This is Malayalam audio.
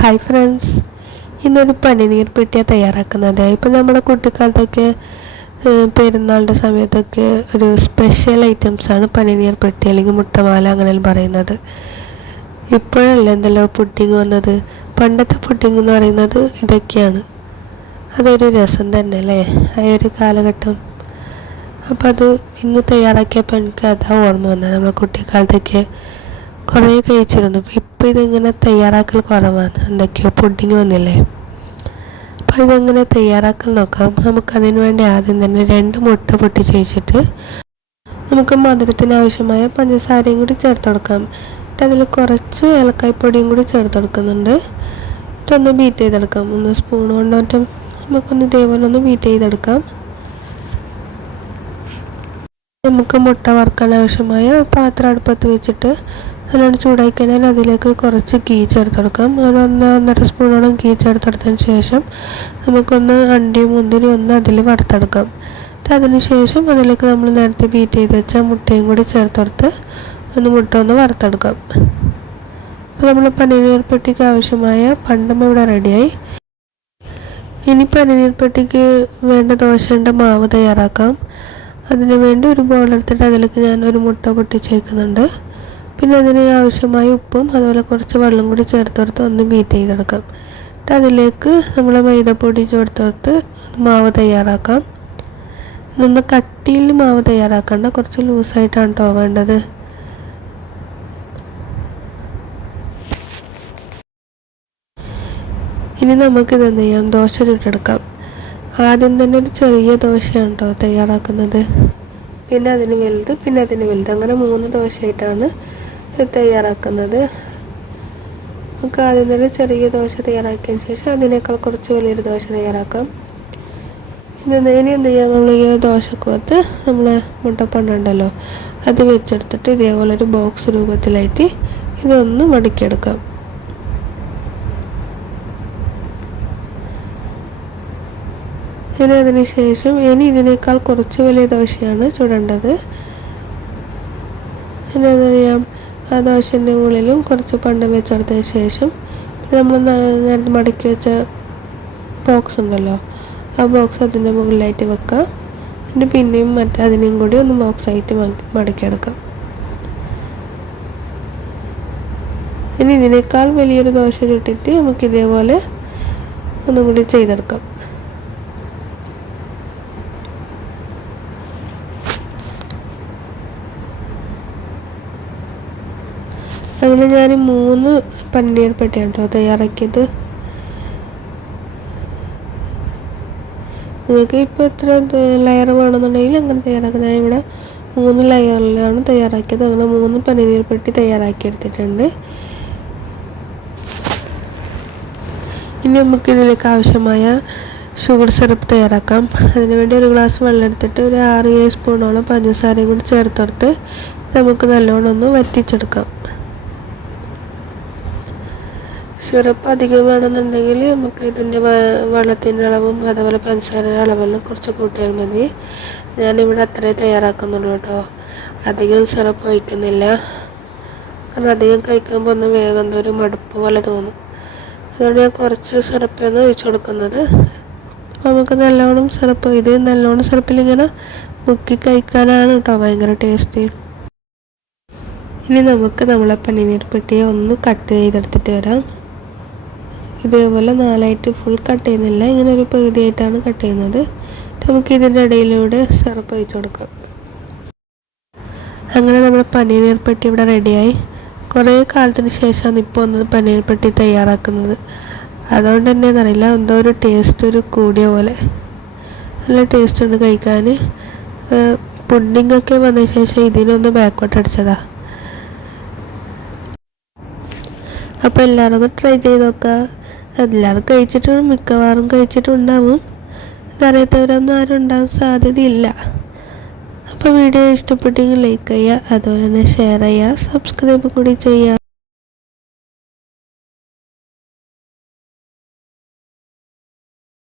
ഹായ് ഫ്രണ്ട്സ്, ഇന്നൊരു പനിനീർ പെട്ടിയാണ് തയ്യാറാക്കുന്നത്. ഇപ്പം നമ്മുടെ കുട്ടിക്കാലത്തൊക്കെ പെരുന്നാളിൻ്റെ സമയത്തൊക്കെ ഒരു സ്പെഷ്യൽ ഐറ്റംസാണ് പനിനീർ പെട്ടി അല്ലെങ്കിൽ മുട്ടമാല അങ്ങനെയെല്ലാം പറയുന്നത്. ഇപ്പോഴല്ല എന്തല്ലോ പുഡിങ് വന്നത്. പണ്ടത്തെ പുഡിങ് എന്ന് പറയുന്നത് ഇതൊക്കെയാണ്. അതൊരു രസം തന്നെ അല്ലേ, ആ ഒരു കാലഘട്ടം. അപ്പോൾ അത് ഇന്ന് തയ്യാറാക്കിയപ്പോൾ എനിക്ക് അതാ ഓർമ്മ വന്നത്. നമ്മുടെ കുട്ടിക്കാലത്തൊക്കെ കുറേ കഴിച്ചിരുന്നു. ഇപ്പോൾ ഇതിങ്ങനെ തയ്യാറാക്കൽ കുറവാണ്, എന്തൊക്കെയോ പുഡിങ് വന്നില്ലേ. അപ്പോൾ ഇതെങ്ങനെ തയ്യാറാക്കൽ നോക്കാം. നമുക്കതിന് വേണ്ടി ആദ്യം തന്നെ 2 മുട്ട പൊട്ടിച്ച് വെച്ചിട്ട് നമുക്ക് മധുരത്തിന് ആവശ്യമായ പഞ്ചസാരയും കൂടി ചേർത്ത് കൊടുക്കാം. എന്നിട്ട് അതിൽ കുറച്ച് ഏലക്കായ്പ്പൊടിയും കൂടി ചേർത്ത് കൊടുക്കുന്നുണ്ട്. എന്നിട്ടൊന്ന് ബീറ്റ് ചെയ്തെടുക്കാം. 1 സ്പൂൺ കൊണ്ടൊക്കെ നമുക്കൊന്ന് ഇതേപോലെ ഒന്ന് ബീറ്റ് ചെയ്തെടുക്കാം. നമുക്ക് മുട്ട വറുക്കാൻ ആവശ്യമായ പാത്രം അടുപ്പത്ത് വെച്ചിട്ട് നല്ലോണം ചൂടായി കഴിഞ്ഞാൽ അതിലേക്ക് കുറച്ച് ഗീ ചേർത്ത് കൊടുക്കാം. ഒരു 1-1.5 സ്പൂണോളം ഗീ ചേർത്തെടുത്തതിന് ശേഷം നമുക്കൊന്ന് അണ്ടിയും മുന്തിരി ഒന്ന് അതിൽ വറുത്തെടുക്കാം. അതിന് ശേഷം അതിലേക്ക് നമ്മൾ നേരത്തെ ബീറ്റ് ചെയ്ത് വെച്ച മുട്ടയും കൂടി ചേർത്തെടുത്ത് മുട്ട ഒന്ന് വറുത്തെടുക്കാം. അപ്പോൾ നമ്മൾ പനിനീർ പെട്ടിക്ക് ആവശ്യമായ പണ്ടം ഇവിടെ റെഡിയായി. ഇനി പനിനീർ പെട്ടിക്ക് വേണ്ട ദോശയുടെ മാവ് തയ്യാറാക്കാം. അതിന് വേണ്ടി ഒരു ബോളെടുത്തിട്ട് അതിലേക്ക് ഞാൻ ഒരു മുട്ട പൊട്ടിച്ച് വയ്ക്കുന്നുണ്ട്. പിന്നെ അതിന് ആവശ്യമായ ഉപ്പും അതുപോലെ കുറച്ച് വെള്ളം കൂടി ചേർത്തെടുത്ത് ഒന്ന് ബീറ്റ് ചെയ്തെടുക്കാം. എന്നിട്ട് അതിലേക്ക് നമ്മൾ മൈദപ്പൊടി ചേർത്തെടുത്ത് മാവ് തയ്യാറാക്കാം. നിന്ന് കട്ടിയിൽ മാവ് തയ്യാറാക്കണ്ട, കുറച്ച് ലൂസായിട്ടാണ് കേട്ടോ വേണ്ടത്. ഇനി നമുക്കിത് എന്ത് ചെയ്യാം, ദോശ ചുട്ടെടുക്കാം. ആദ്യം തന്നെ ഒരു ചെറിയ ദോശയാണ് കേട്ടോ തയ്യാറാക്കുന്നത്. പിന്നെ അതിന് വലുത്, പിന്നെ അതിന് വലുത്, അങ്ങനെ 3 ദോശയായിട്ടാണ് തയ്യാറാക്കുന്നത്. നമുക്ക് ആദ്യം തന്നെ ചെറിയ ദോശ തയ്യാറാക്കിയതിന് ശേഷം അതിനേക്കാൾ കുറച്ച് വലിയൊരു ദോശ തയ്യാറാക്കാം. ഇനി എന്ത് ചെയ്യാം, നമ്മൾ ഈ ദോശക്കകത്ത് നമ്മൾ മുട്ടപ്പണ്ടുണ്ടല്ലോ അത് വെച്ചെടുത്തിട്ട് ഇതേപോലെ ഒരു ബോക്സ് രൂപത്തിലായിട്ട് ഇതൊന്ന് മടക്കിയെടുക്കാം. ഇനി അതിന് ശേഷം ഇതിനേക്കാൾ കുറച്ച് വലിയ ദോശയാണ് ചുടേണ്ടത്. ഇനി എന്താ ചെയ്യാം, ആ ദോശൻ്റെ മുകളിലും കുറച്ച് പണ്ടം വെച്ചെടുത്തതിന് ശേഷം നമ്മൾ നേരത്തെ മടക്കി വെച്ച ബോക്സ് ഉണ്ടല്ലോ ആ ബോക്സ് അതിൻ്റെ മുകളിലായിട്ട് വെക്കാം. എന്നിട്ട് പിന്നെയും അതിനെയും കൂടി ഒന്ന് ബോക്സായിട്ട് മടക്കിയെടുക്കാം. ഇനി ഇതിനേക്കാൾ വലിയൊരു ദോശ ചുട്ടിട്ട് നമുക്ക് ഇതേപോലെ ഒന്നും കൂടി ചെയ്തെടുക്കാം. അങ്ങനെ ഞാൻ 3 പനീർ പെട്ടിയാണ് കേട്ടോ തയ്യാറാക്കിയത്. നിങ്ങൾക്ക് ഇപ്പോൾ എത്ര ലെയർ വേണമെന്നുണ്ടെങ്കിൽ അങ്ങനെ തയ്യാറാക്കാം. ഞാൻ ഇവിടെ 3 ലെയറിലാണ് തയ്യാറാക്കിയത്. അങ്ങനെ 3 പനീർ പെട്ടി തയ്യാറാക്കിയെടുത്തിട്ടുണ്ട്. ഇനി നമുക്ക് ഇതിലേക്ക് ആവശ്യമായ ഷുഗർ സിറപ്പ് തയ്യാറാക്കാം. അതിനുവേണ്ടി ഒരു ഗ്ലാസ് വെള്ളം എടുത്തിട്ട് ഒരു 6-7 സ്പൂണോളം പഞ്ചസാരയും കൂടി ചേർത്തെടുത്ത് നമുക്ക് നല്ലോണം ഒന്ന് വറ്റിച്ചെടുക്കാം. സിറപ്പ് അധികം വേണമെന്നുണ്ടെങ്കിൽ നമുക്ക് ഇതിൻ്റെ വെള്ളത്തിൻ്റെ അളവും അതുപോലെ പഞ്ചസാരയുടെ അളവെല്ലാം കുറച്ച് കൂട്ടിയാൽ മതി. ഞാനിവിടെ അത്രേ തയ്യാറാക്കുന്നുള്ളൂ കേട്ടോ, അധികം സിറപ്പ് ഒഴിക്കുന്നില്ല. കാരണം അധികം കഴിക്കുമ്പോൾ ഒന്ന് വേഗം ഒരു മടുപ്പ് പോലെ തോന്നും. അതുകൊണ്ട് ഞാൻ കുറച്ച് സിറപ്പാണ് ഒഴിച്ചു കൊടുക്കുന്നത്. അപ്പോൾ നമുക്ക് നല്ലോണം സിറപ്പ്, ഇത് നല്ലോണം സിറപ്പിലിങ്ങനെ മുക്കി കഴിക്കാനാണ് കേട്ടോ ഭയങ്കര ടേസ്റ്റ്. ഇനി നമുക്ക് നമ്മളെ പനീർ പെട്ടിയെ ഒന്ന് കട്ട് ചെയ്തെടുത്തിട്ട് വരാം. ഇതേപോലെ 4ആയിട്ട് ഫുൾ കട്ട് ചെയ്യുന്നില്ല, ഇങ്ങനെ ഒരു പകുതിയായിട്ടാണ് കട്ട് ചെയ്യുന്നത്. നമുക്ക് ഇതിൻ്റെ ഇടയിലൂടെ സിറപ്പ് ഒഴിച്ചു കൊടുക്കാം. അങ്ങനെ നമ്മുടെ പനീർ പെട്ടി ഇവിടെ റെഡിയായി. കുറേ കാലത്തിന് ശേഷമാണ് ഇപ്പോൾ ഒന്ന് പനീർ പെട്ടി തയ്യാറാക്കുന്നത്. അതുകൊണ്ട് തന്നെ എന്നറിയില്ല, എന്തോ ഒരു ടേസ്റ്റ് ഒരു കൂടിയ പോലെ നല്ല ടേസ്റ്റ് ഉണ്ട് കഴിക്കാൻ. പുഡിങ്ങൊക്കെ വന്ന ശേഷം ഇതിനൊന്ന് ബാക്കോട്ട് അടിച്ചതാണ്. അപ്പോൾ എല്ലാവരും ഒന്ന് ട്രൈ ചെയ്ത് നോക്കുക. എല്ലാവരും കഴിച്ചിട്ടും മിക്കവാറും കഴിച്ചിട്ടുണ്ടാവും. ഇതറിയാത്തവരൊന്നും ആരും ഉണ്ടാകാൻ സാധ്യതയില്ല. അപ്പോൾ വീഡിയോ ഇഷ്ടപ്പെട്ടെങ്കിൽ ലൈക്ക് ചെയ്യുക, അതുപോലെ തന്നെ ഷെയർ ചെയ്യുക, സബ്സ്ക്രൈബ് കൂടി ചെയ്യുക.